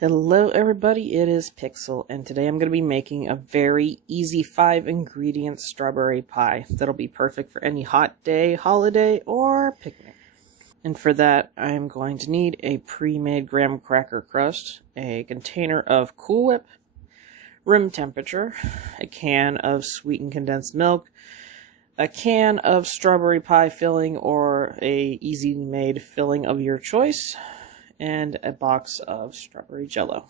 Hello everybody, it is Pixel, and today I'm going to be making a very easy 5-ingredient strawberry pie that'll be perfect for any hot day, holiday, or picnic. And for that, I'm going to need a pre-made graham cracker crust, a container of Cool Whip, room temperature, a can of sweetened condensed milk, a can of strawberry pie filling or a easy-made filling of your choice, and a box of strawberry Jello.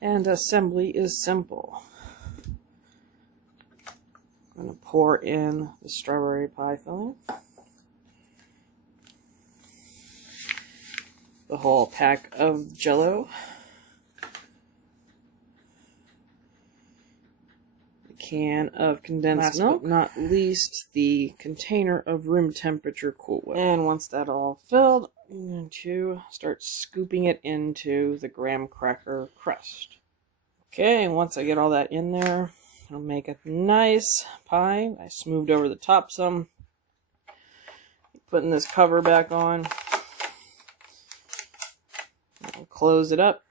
And assembly is simple. I'm going to pour in the strawberry pie filling, the whole pack of Jello, can of condensed milk, but not least the container of room temperature Cool Whip. And once that's all filled, I'm going to start scooping it into the graham cracker crust. Okay, and once I get all that in there, I'll make a nice pie. I smoothed over the top some, putting this cover back on. I'll close it up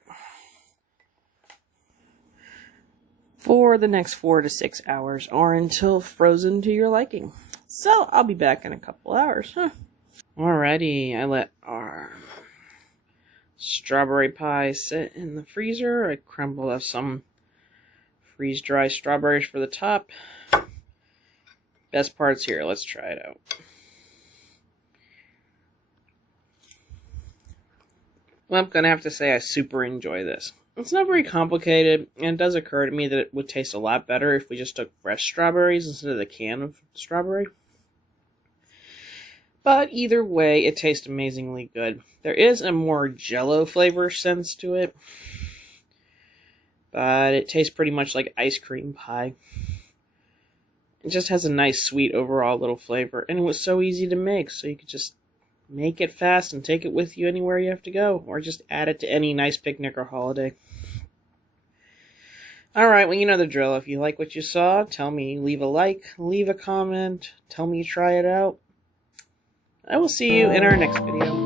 for the next 4 to 6 hours, or until frozen to your liking. So, I'll be back in a couple hours. Alrighty, I let our strawberry pie sit in the freezer. I crumbled up some freeze-dry strawberries for the top. Best part's here, let's try it out. Well, I'm gonna have to say I super enjoy this. It's not very complicated, and it does occur to me that it would taste a lot better if we just took fresh strawberries instead of the can of strawberry. But either way, it tastes amazingly good. There is a more Jello flavor sense to it, but it tastes pretty much like ice cream pie. It just has a nice sweet overall little flavor, and it was so easy to make, so you could just make it fast and take it with you anywhere you have to go, or just add it to any nice picnic or holiday. Alright, well, you know the drill. If you like what you saw, tell me, leave a like, leave a comment, tell me you try it out. I will see you in our next video.